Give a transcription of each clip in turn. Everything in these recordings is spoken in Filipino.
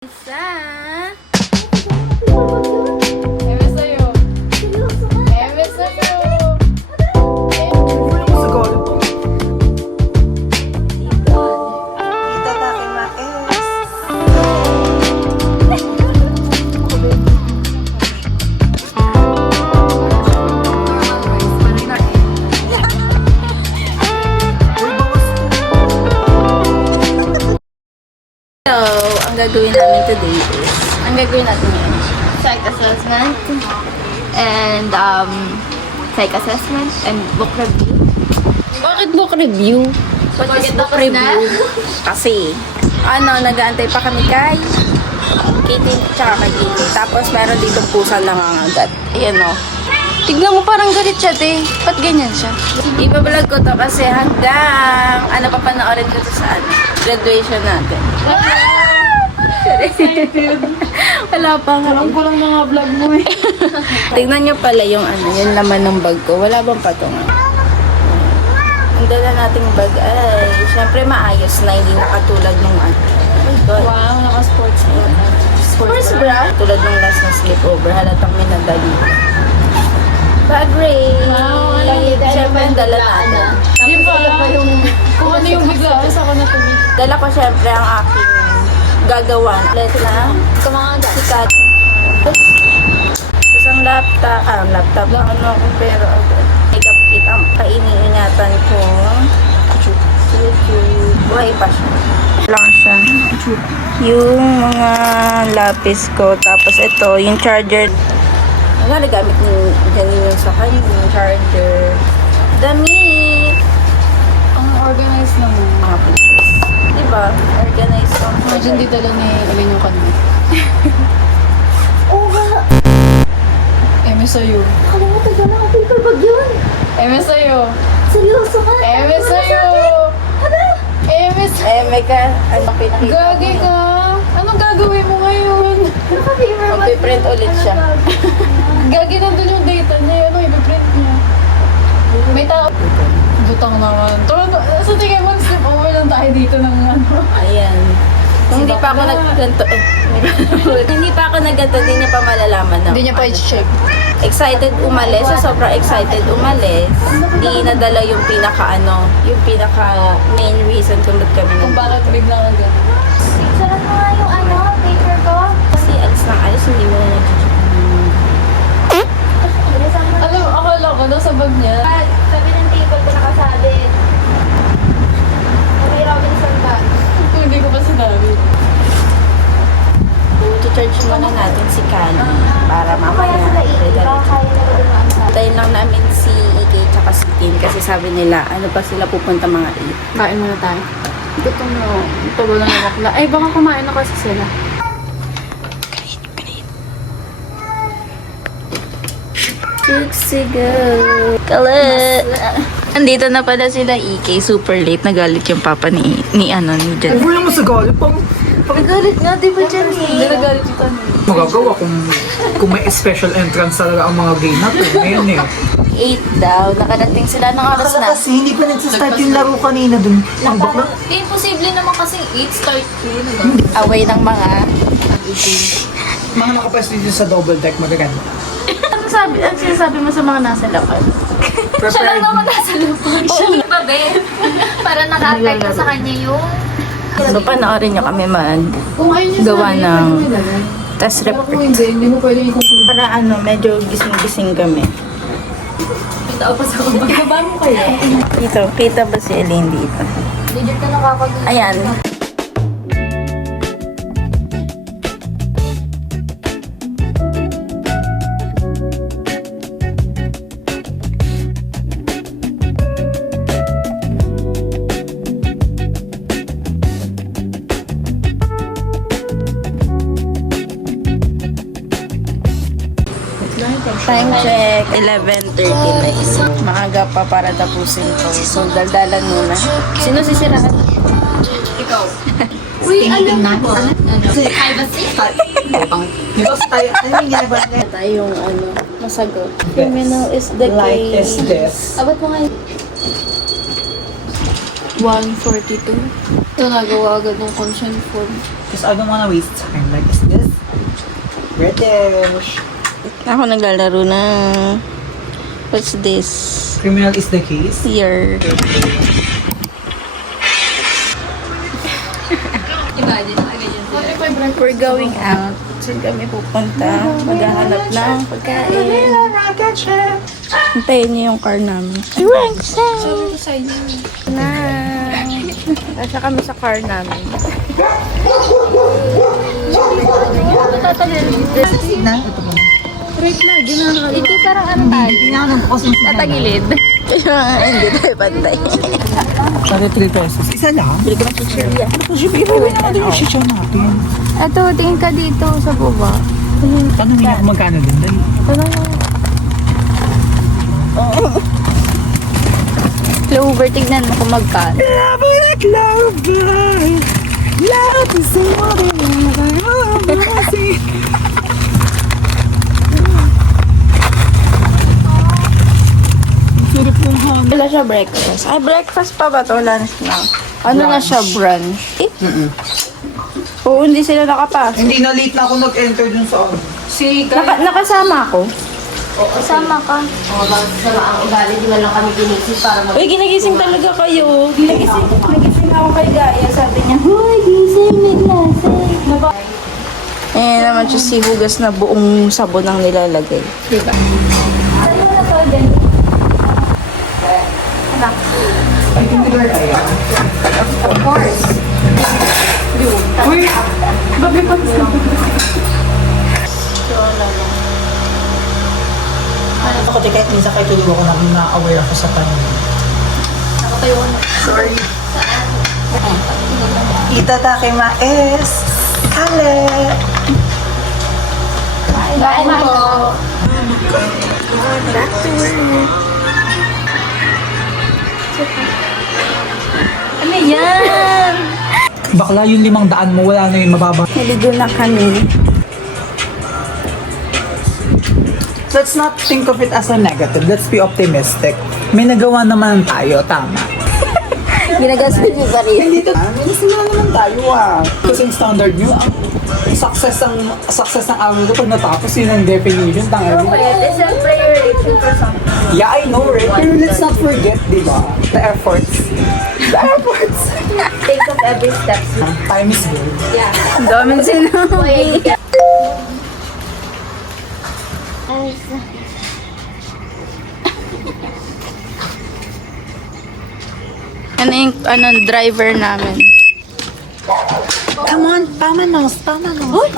Isa. Eme sa'yo. Eme sa'yo. Wala mo sa galit po. Kita takin na So, ang gagawin namin today is, ang gagawin natin ngayon, psych assessment, and, psych assessment, and book review. Bakit book review? What is book review? Kasi, nag-aantay pa kami kay Katie tsaka kay Katie. Tapos, meron ditong pusa nangangagat. Ayan o. Tignan mo, parang galit siya, te. Ba't ganyan siya? Ibablog ko to kasi hanggang, papanoorin ko to sa graduation natin. Wala pa nga. Alam ko lang mga vlog mo eh. Tignan nyo pala yung yung laman ng bag ko. Wala bang patungan? Ang dala nating bag ay, syempre maayos na, hindi nakatulad nung Oh my God. Wow, naka-sports bra. Sports bra? Tulad nung last na sleepover, halatang minadali. Bag race! Wow, Syempre ang dala natin. Di ba? Kung ano yung biglaan sa ako na tumi. Dala ko syempre ang aking gagawan. Let na sikat. Tapos ang laptop. Pero makeup kit ang kainiingatan ko. Buhay pa siya. Lang siya. Yung mga lapis ko. Tapos ito, yung charger. Ang nagamit ni Janine sa kanya, yung charger. Damit! Ang organized naman. Mga pieces. Diba? Organized ang Imagine dito lang ni Alin yung kanina. Oo nga! Eme sa'yo. Akala mo taga na ang paper bag yun! Eme sa'yo. Seryoso ka? Eme sa'yo. Eme sa'yo. Eme ka, pinakita Gagi ka. Anong gagawin mo ngayon? Magpiprint ulit siya. Gagi nandun yung data niya. Ano ipiprint niya? May tao. Butang naman. Sa tingin mo, slip over lang tayo dito ng ano. Ayan. Kung hindi pa ako nagganto, hindi pa ako nagganto, hindi niya pa malalaman na. Hindi niya pa i-check. Excited umalis, so sobrang excited umalis. Di nadala yung yung pinaka main reason kung ba't kami Kung bakit biglang agad. Sarap mo nga yung paper ko. Kasi alis ng alis, hindi mo na nag-check. Alam, akala ko nasa bag niya. Sabi ng table ko nakasabi. May Robinson bag. Kung hindi ko pa sinabi. I-charge muna natin si Kali para mamaya. Kaya sila baka kaya nila dumaan sa Tayo lang namin si Ike tsaka si Tim kasi sabi nila, ano pa sila pupunta mga 8. Kain muna tayo. Gutom na. Tagal na bakla. Ay, baka kumain na kasi sila. Sige. Kalit. Andito na pala sila Ike. Super late. Nagalit yung papa ni Jan. Wala mo sa galit po. Nagalit nga, di ba Jan? Hindi nagalit yung tanong. Magagawa kung may special entrance talaga ang mga game natin. Ngayon 8 daw. Nakadating sila ng oras na. Kasi hindi pa nagsastart yung laro kanina dun. Ang bakla. imposible naman kasing 8 start yun. Away ng mga... Mga nakapwesto dito sa double deck magaganda. Ang sinasabi mo sa mga nasa lakad? Siya lang Prepared. naman nasa lupag. Siya lang ba, be? Para naka-affect sa kanya yung... So, panoorin nyo kami man. Kung ayaw niya Gawa sinabi, ng pwede mo ilagay. test Pero report. kung hindi mo pwede i-conclude. Para medyo gising-gising kami. Tao pa sa kabag. Baba mo kaya? Kita ba si Elaine dito? Legit ka nakakagulong. Ayan. Time check, 11:30 na. Maaga pa para tapusin to. So, daldalan muna. Sino sisirahan? Ikaw. Uy, alam na. Privacy? Di ba tayo, ano yung ginagawa niya? Tayong masagot. Criminal is the Light is case. death. Abot mo nga yun. 142. Ito nagawa agad ng consent form. Because I don't wanna waste time. Like, is this British? Ako naglalaro na. What's this? Criminal is the case. Here. We're going out. Saan kami pupunta? Maghahanap ng pagkain. Hintayin niyo yung car namin. Sabi ko sa inyo. Na. Nasa kami sa car namin. Na, ito po. Hindi parang ano tayo. Tinahanap ko kasi Tatagilid. Hindi tayo pantay. Pare 3 pesos. Isa lang? Bili ko ng chichirya. Sige, bibili na yung chichaw natin. Ito, tingin ka dito sa baba. Tanongin niya kung magkano din. Dahil. Clover, tignan mo kung magkano. Love like Clover. Love is so Sarap ng hangin. Wala siya breakfast. Ay, breakfast pa ba to? Lunch na. Ano na siya, brunch? Oo, hindi sila nakapasok. Hindi na late na ako nag-enter dun sa Nakasama ako. Kasama ka. Uy, ginagising talaga kayo. Nagising ako kay Gaya. Sabi niya, Hoy, gising, naglasing. Eh, naman siya si hugas na buong sabon ang nilalagay. Diba? Of course. Uy! Babi pa sa ako kahit minsan kahit tuloy ako na-aware ako sa tanong. Sorry. Itadakimaes. Kale. Kain po. Ano yan? Bakla yung 500 mo, wala na yung mababa. Naligo na kami. Let's not think of it as a negative. Let's be optimistic. May nagawa naman tayo, tama. Ginagastos niyo pa rin. Hindi to. Minsan naman tayo Kasi yung standard nyo, ang success ng araw ko pag natapos yun ang definition. Tanga mo. It's a priority for something. Yeah, I know, right? Pero let's not forget, di ba? The efforts. The efforts! Think of every step. Time is gold. Ang daming sinabi. Ano yung driver namin? Come on, pamanos. Uy!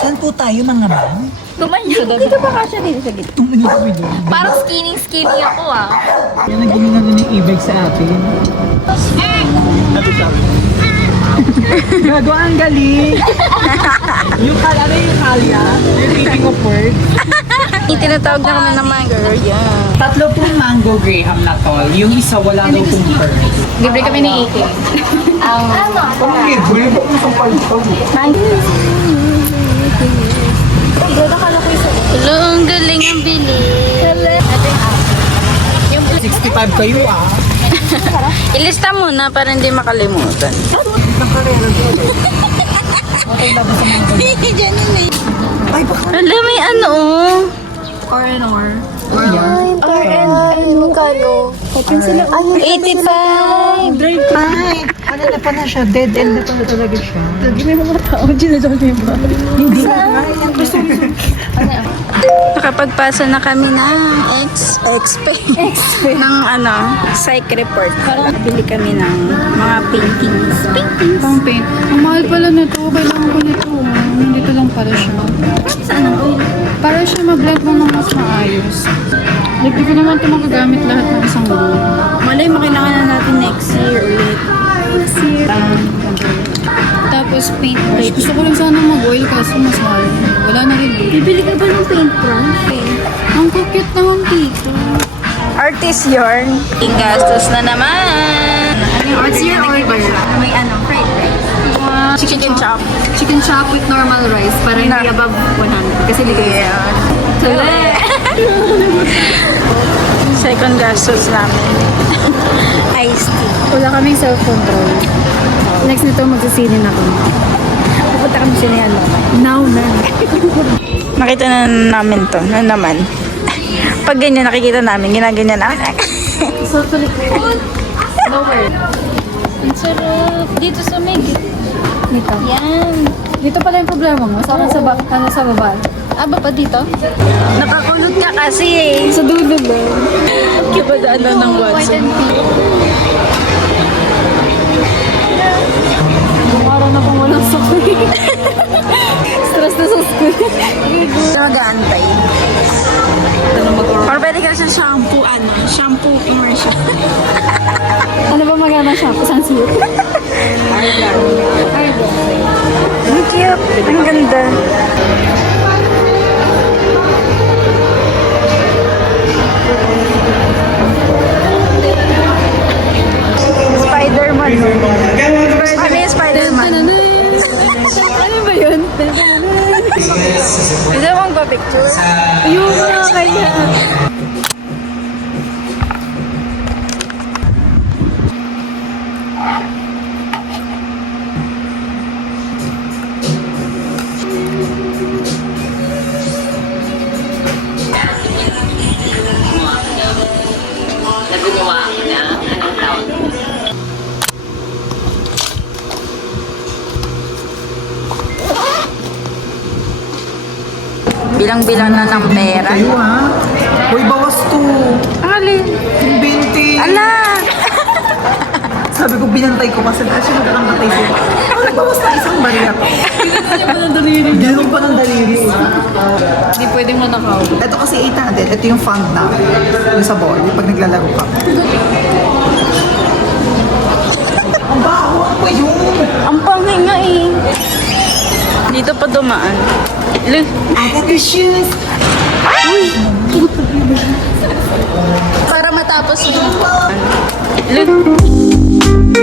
Saan po tayo, mga ma'am? Tumayo. Dito ba kasya dito sa gitna? Parang skinny ako ah. Yan, nagbili na din yung e-bike sa atin. Gago, ang galing! Yung kalya, yung reading of words. Tinatawag na kami ng mango. Yeah. 3 pong mango graham na tol. Yung isa wala daw pong pearl. Libre kami ni Ike. Okay, gue ba kung sa palito? Hello, ang galing ang bili. 65 kayo Ilista muna para hindi makalimutan. Ay, baka. Alam, may ano. R&R. Magkano? 85. Ay, ano na pa na siya? Dead end na pala talaga siya. Nakapagpasa na kami ng XP ng psych report. Bili kami ng mga paintings. Pang paint. Ang mahal pala nito. Kailangan ko nito. Nandito lang pala siya. Saan ang oil? Para siya mag-blend mo ng mas maayos. Hindi ko naman ito magagamit lahat ng isang room. Malay, makailangan na natin next year ulit. Tapos paintbrush. Gusto ko lang sana mag-oil kasi mas mahal. Wala na rin. Bibili ka ba ng paintbrush? Ang cute naman dito. Artist yarn. Gastos na naman. What's your order? May fried rice. Chicken chop. Chicken chop with normal rice para hindi above 100. Kasi ligay. Second gastos namin. iced tea. Wala kaming self-control. Next nito, magsisinin ako. Pupunta kami sinihan mo. Now na. Nakita na namin to. Na naman. Pag ganyan nakikita namin, ginaganyan na. So, tulik ko. Nowhere. Ang sarap. Dito sa may dito. Yan. Dito pala yung problema mo. Sa sa baba. Ah, baba dito? Nakakulot ka kasi eh. Sa dulo lang. Kipadaan lang ng White Watson. and pink. Araw na kung walang sukli. Stress na sa school. Mag-aantay. Or pwede ka sa shampoo, shampoo commercial. Ano ba magana siya? Sunsilk? Ang cute. Ang ganda. Spider-Man. Ano yung Spider-Man? Ano ba yun? Gusto mong pa-picture? Yung mga kanya. Bilang-bilang na ng pera. Tayo ha? Uy, bawas to. Alin? Yung 20. Ala! Sabi ko, binantay ko kasi kasi magkakamatay sila. Ako nagbawas na isang bariya. Ginanong pa ng daliri. Hindi pwedeng manakaw. Ito kasi 800. Ito yung fund na. Yung sa ball. Yung pag naglalaro ka. Ang baho. Ano ba yun? Ang pangay nga eh. Dito pa dumaan. Look. I got your shoes. Para matapos yun. Look.